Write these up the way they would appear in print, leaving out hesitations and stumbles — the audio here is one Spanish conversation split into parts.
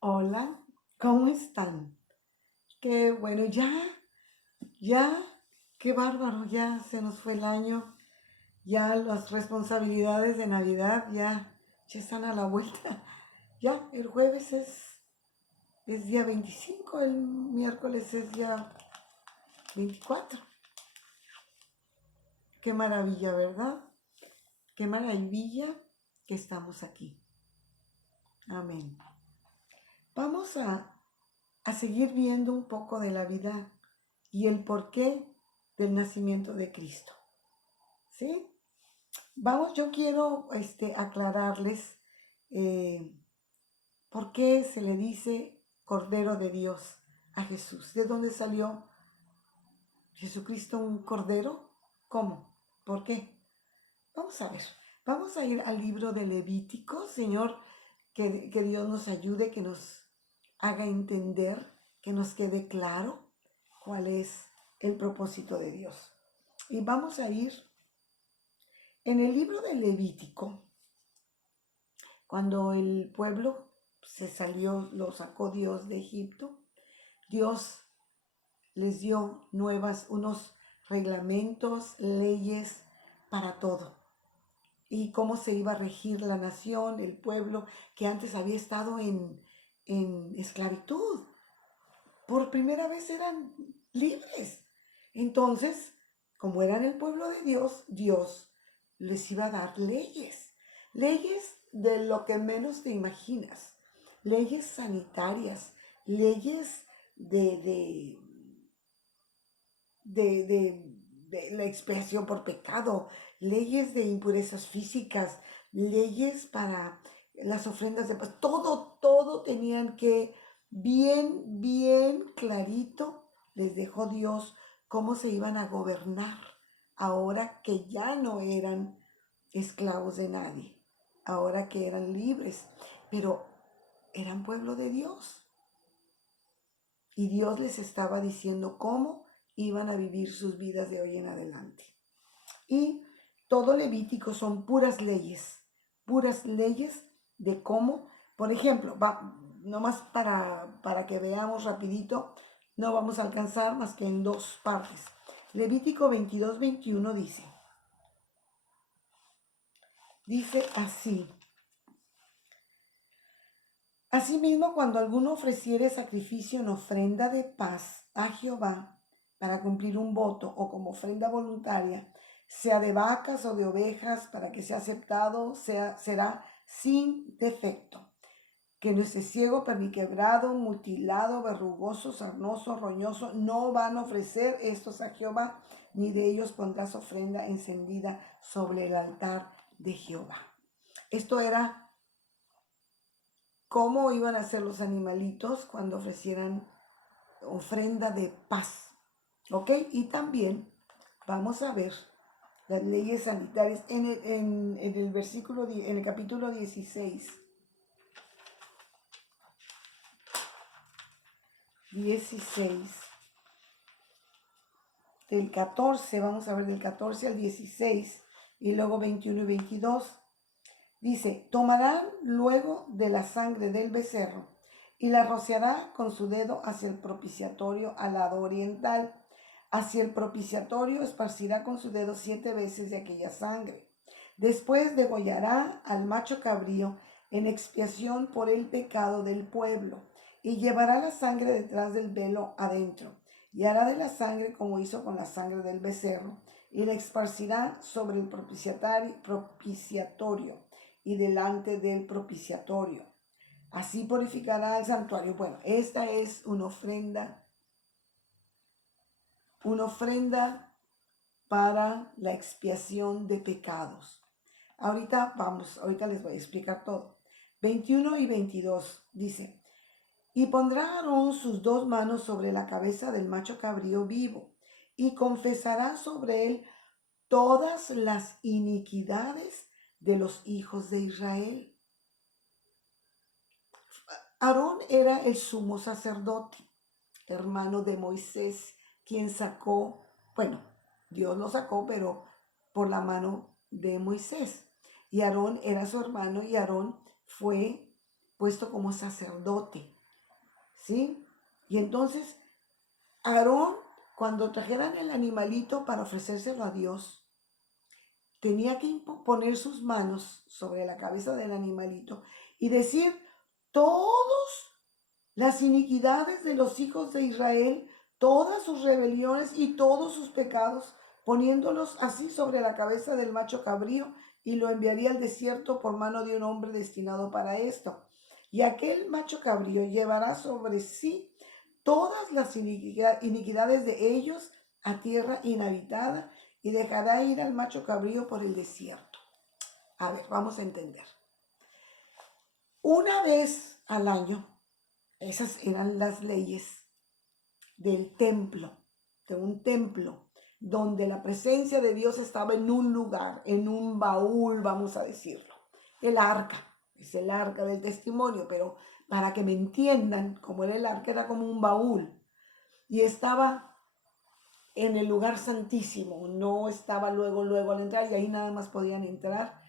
Hola, ¿cómo están? Qué bueno, ya, qué bárbaro, ya se nos fue el año, ya las responsabilidades de Navidad ya están a la vuelta. Ya, el jueves es día 25, el miércoles es día 24. Qué maravilla, ¿verdad? Qué maravilla que estamos aquí. Amén. Vamos a seguir viendo un poco de la vida y el porqué del nacimiento de Cristo. ¿Sí? Vamos, yo quiero aclararles eh, por qué se le dice Cordero de Dios a Jesús. ¿De dónde salió Jesucristo un cordero? ¿Cómo? ¿Por qué? Vamos a ver. Vamos a ir al libro de Levítico, Señor, que Dios nos ayude, que nos haga entender, que nos quede claro cuál es el propósito de Dios. Y vamos a ir en el libro de Levítico, cuando el pueblo se salió, lo sacó Dios de Egipto, Dios les dio unos reglamentos, leyes para todo. Y cómo se iba a regir la nación, el pueblo que antes había estado en esclavitud. Por primera vez eran libres. Entonces, como eran el pueblo de Dios, Dios les iba a dar leyes. Leyes de lo que menos te imaginas. Leyes sanitarias, leyes de, de, de la expiación por pecado, leyes de impurezas físicas, leyes para las ofrendas de paz. Todo tenían que bien clarito les dejó Dios cómo se iban a gobernar ahora que ya no eran esclavos de nadie, ahora que eran libres, pero eran pueblo de Dios. Y Dios les estaba diciendo cómo iban a vivir sus vidas de hoy en adelante. Y todo Levítico son puras leyes de cómo, por ejemplo, nomás para que veamos rapidito, no vamos a alcanzar más que en dos partes. Levítico 22-21 dice así: Asimismo, cuando alguno ofreciere sacrificio en ofrenda de paz a Jehová para cumplir un voto o como ofrenda voluntaria, sea de vacas o de ovejas, para que sea aceptado, será sin defecto. Que no esté ciego, perniquebrado, mutilado, verrugoso, sarnoso, roñoso, no van a ofrecer estos a Jehová, ni de ellos pondrás ofrenda encendida sobre el altar de Jehová. Esto era cómo iban a ser los animalitos cuando ofrecieran ofrenda de paz. ¿Ok? Y también vamos a ver las leyes sanitarias en el versículo, en el capítulo 16. 16. Del 14, vamos a ver del 14 al 16 y luego 21 y 22. Dice, tomarán luego de la sangre del becerro y la rociará con su dedo hacia el propiciatorio al lado oriental. Hacia el propiciatorio esparcirá con su dedo 7 veces de aquella sangre. Después degollará al macho cabrío en expiación por el pecado del pueblo y llevará la sangre detrás del velo adentro y hará de la sangre como hizo con la sangre del becerro y la esparcirá sobre el propiciatorio y delante del propiciatorio. Así purificará el santuario. Bueno, esta es una ofrenda para la expiación de pecados. Ahorita les voy a explicar todo. 21 y 22 dice, y pondrá Aarón sus dos manos sobre la cabeza del macho cabrío vivo y confesará sobre él todas las iniquidades de los hijos de Israel. Aarón era el sumo sacerdote, hermano de Moisés, quien Dios lo sacó, pero por la mano de Moisés. Y Aarón era su hermano y Aarón fue puesto como sacerdote, ¿sí? Y entonces Aarón, cuando trajeran el animalito para ofrecérselo a Dios, tenía que poner sus manos sobre la cabeza del animalito y decir todas las iniquidades de los hijos de Israel, todas sus rebeliones y todos sus pecados, poniéndolos así sobre la cabeza del macho cabrío, y lo enviaría al desierto por mano de un hombre destinado para esto. Y aquel macho cabrío llevará sobre sí todas las iniquidades de ellos a tierra inhabitada, y dejará ir al macho cabrío por el desierto. A ver, vamos a entender. Una vez al año, esas eran las leyes del templo, de un templo, donde la presencia de Dios estaba en un lugar, en un baúl, vamos a decirlo. El arca, es el arca del testimonio, pero para que me entiendan, como era el arca, era como un baúl. Y estaba en el lugar santísimo, no estaba luego al entrar, y ahí nada más podían entrar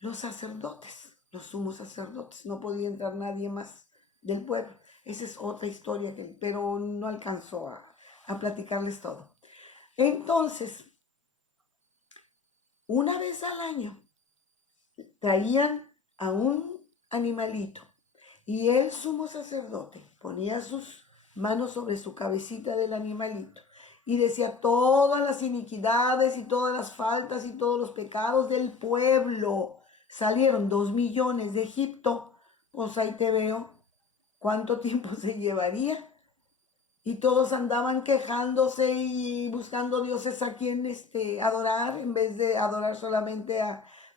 los sacerdotes, los sumos sacerdotes, no podía entrar nadie más del pueblo. Esa es otra historia, pero no alcanzó a platicarles todo. Entonces, una vez al año, traían a un animalito y el sumo sacerdote ponía sus manos sobre su cabecita del animalito y decía todas las iniquidades y todas las faltas y todos los pecados del pueblo. Salieron 2 millones de Egipto, pues ahí te veo cuánto tiempo se llevaría. Y todos andaban quejándose y buscando dioses a quien adorar, en vez de adorar solamente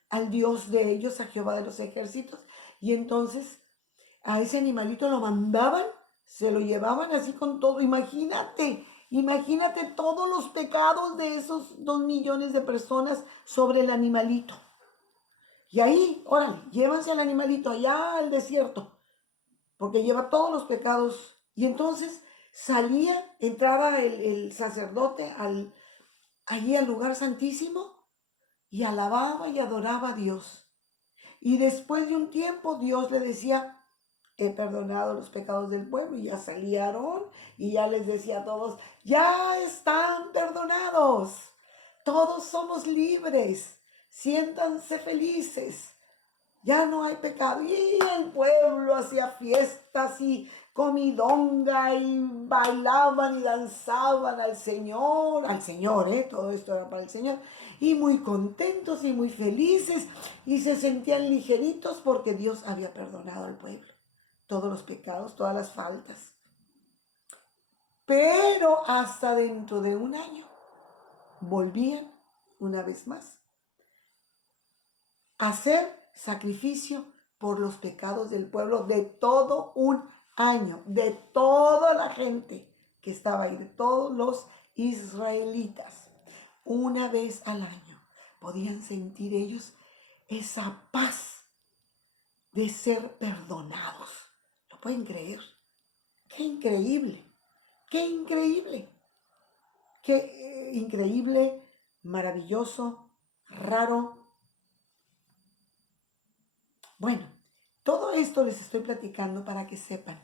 al Dios de ellos, a Jehová de los ejércitos. Y entonces a ese animalito lo mandaban, se lo llevaban así con todo. Imagínate todos los pecados de esos 2 millones de personas sobre el animalito. Y ahí, órale, llévanse al animalito allá al desierto, porque lleva todos los pecados. Y entonces entraba el sacerdote allí al lugar santísimo y alababa y adoraba a Dios. Y después de un tiempo Dios le decía, he perdonado los pecados del pueblo. Y ya salía Aarón y ya les decía a todos, ya están perdonados, todos somos libres, siéntanse felices, ya no hay pecado. Y el pueblo hacía fiestas y comidonga y bailaban y danzaban al Señor, todo esto era para el Señor, y muy contentos y muy felices, y se sentían ligeritos porque Dios había perdonado al pueblo todos los pecados, todas las faltas. Pero hasta dentro de un año volvían una vez más a hacer sacrificio por los pecados del pueblo de todo un año, de toda la gente que estaba ahí, de todos los israelitas. Una vez al año podían sentir ellos esa paz de ser perdonados. ¿Lo pueden creer? ¡Qué increíble! ¡Qué increíble! ¡Qué increíble, maravilloso, raro! Bueno, todo esto les estoy platicando para que sepan.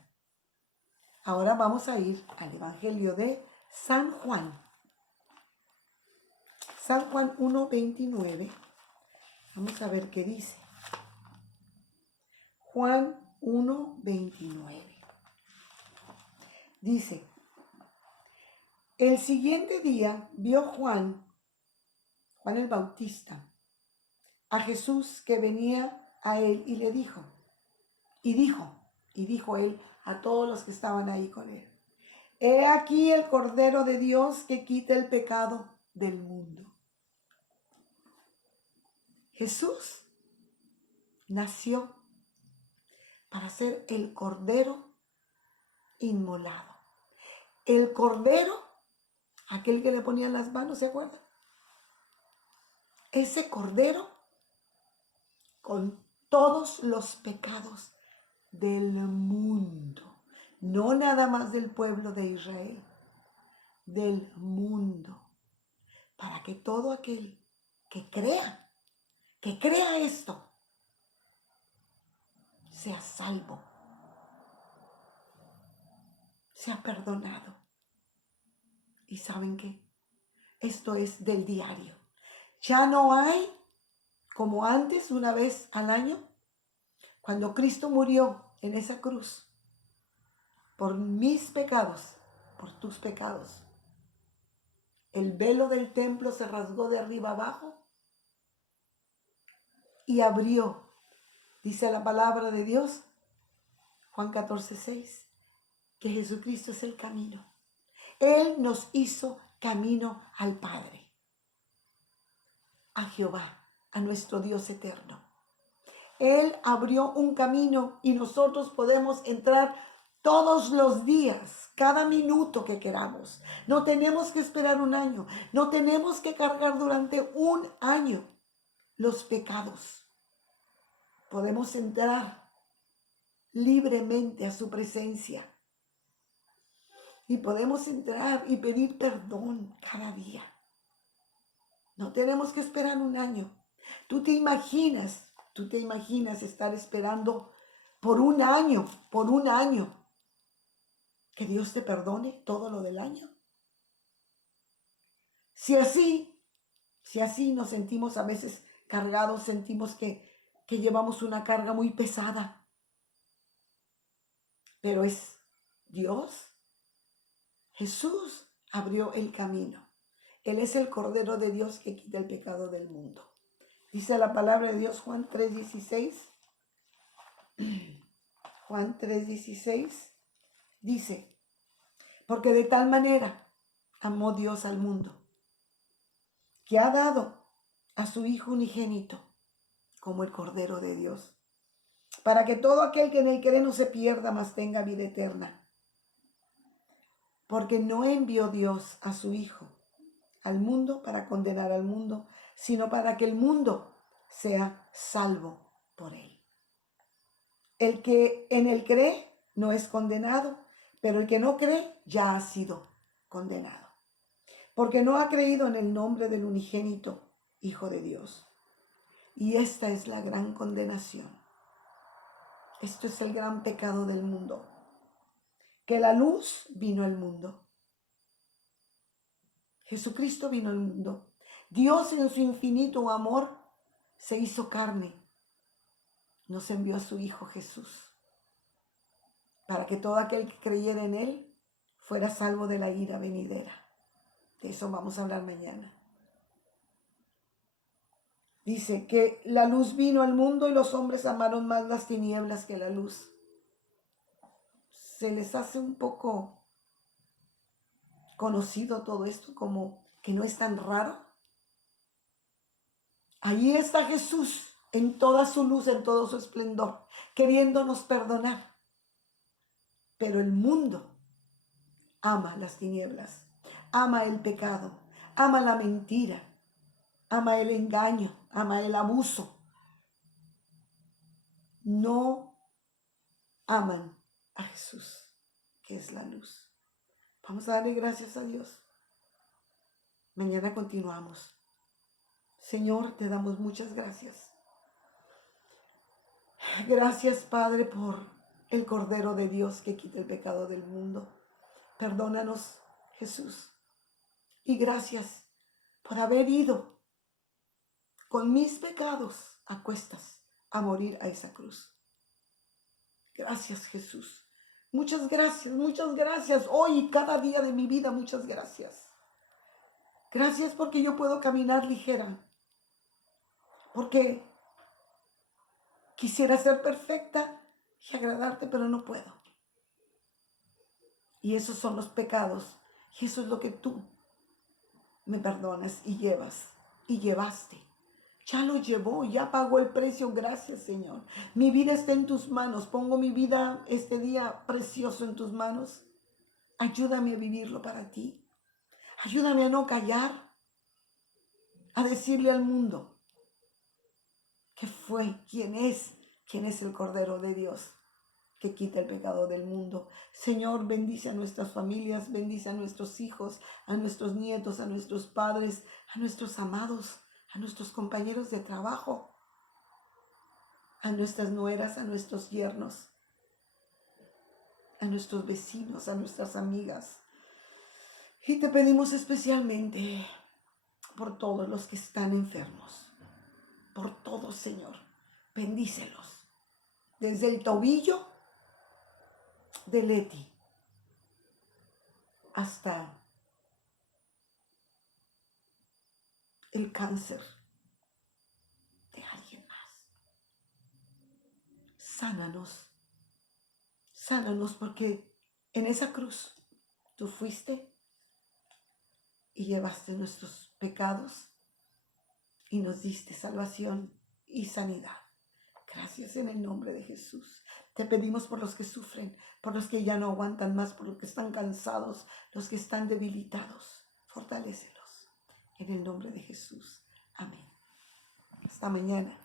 Ahora vamos a ir al Evangelio de San Juan. San Juan 1:29. Vamos a ver qué dice. Juan 1:29. Dice, el siguiente día vio Juan el Bautista, a Jesús que venía a él y le dijo, y dijo él a todos los que estaban ahí con él, he aquí el Cordero de Dios que quita el pecado del mundo. Jesús nació para ser el Cordero inmolado. El Cordero, aquel que le ponían las manos, ¿se acuerdan? Ese Cordero con todos los pecados del mundo, no nada más del pueblo de Israel, del mundo, para que todo aquel que crea esto, sea salvo, sea perdonado. ¿Y saben qué? Esto es del diario. Ya no hay como antes, una vez al año, cuando Cristo murió en esa cruz por mis pecados, por tus pecados. El velo del templo se rasgó de arriba abajo y abrió, dice la palabra de Dios, Juan 14:6, que Jesucristo es el camino. Él nos hizo camino al Padre, a Jehová, a nuestro Dios eterno. Él abrió un camino y nosotros podemos entrar todos los días, cada minuto que queramos. No tenemos que esperar un año, no tenemos que cargar durante un año los pecados. Podemos entrar libremente a su presencia y podemos entrar y pedir perdón cada día. No tenemos que esperar un año. Tú te imaginas estar esperando por un año, que Dios te perdone todo lo del año. Si así nos sentimos a veces cargados, sentimos que llevamos una carga muy pesada. Pero es Dios. Jesús abrió el camino. Él es el Cordero de Dios que quita el pecado del mundo. Dice la palabra de Dios, Juan 3:16. Juan 3:16 dice, porque de tal manera amó Dios al mundo, que ha dado a su Hijo unigénito como el Cordero de Dios, para que todo aquel que en él cree no se pierda, mas tenga vida eterna. Porque no envió Dios a su Hijo al mundo para condenar al mundo, sino para que el mundo sea salvo por él. El que en él cree no es condenado, pero el que no cree ya ha sido condenado, porque no ha creído en el nombre del unigénito Hijo de Dios. Y esta es la gran condenación. Esto es el gran pecado del mundo, que la luz vino al mundo. Jesucristo vino al mundo. Dios en su infinito amor se hizo carne. Nos envió a su Hijo Jesús, para que todo aquel que creyera en él fuera salvo de la ira venidera. De eso vamos a hablar mañana. Dice que la luz vino al mundo y los hombres amaron más las tinieblas que la luz. Se les hace un poco conocido todo esto, como que no es tan raro. Allí está Jesús en toda su luz, en todo su esplendor, queriéndonos perdonar. Pero el mundo ama las tinieblas, ama el pecado, ama la mentira, ama el engaño, ama el abuso. No aman a Jesús, que es la luz. Vamos a darle gracias a Dios. Mañana continuamos. Señor, te damos muchas gracias. Gracias, Padre, por el Cordero de Dios que quita el pecado del mundo. Perdónanos, Jesús. Y gracias por haber ido con mis pecados a cuestas a morir a esa cruz. Gracias, Jesús. Muchas gracias, muchas gracias. Hoy y cada día de mi vida, muchas gracias. Gracias porque yo puedo caminar ligera. Porque quisiera ser perfecta y agradarte, pero no puedo. Y esos son los pecados. Y eso es lo que tú me perdonas y llevas. Y llevaste. Ya lo llevó, ya pagó el precio. Gracias, Señor. Mi vida está en tus manos. Pongo mi vida este día precioso en tus manos. Ayúdame a vivirlo para ti. Ayúdame a no callar. A decirle al mundo que fue, quién es el Cordero de Dios que quita el pecado del mundo. Señor, bendice a nuestras familias, bendice a nuestros hijos, a nuestros nietos, a nuestros padres, a nuestros amados, a nuestros compañeros de trabajo. a nuestras nueras, a nuestros yernos, a nuestros vecinos, a nuestras amigas. Y te pedimos especialmente por todos los que están enfermos, por todos, Señor, bendícelos, desde el tobillo de Leti hasta el cáncer de alguien más. Sánanos, sánanos, porque en esa cruz tú fuiste y llevaste nuestros pecados y nos diste salvación y sanidad. Gracias en el nombre de Jesús. Te pedimos por los que sufren, por los que ya no aguantan más, por los que están cansados, los que están debilitados. Fortalécelos en el nombre de Jesús. Amén. Hasta mañana.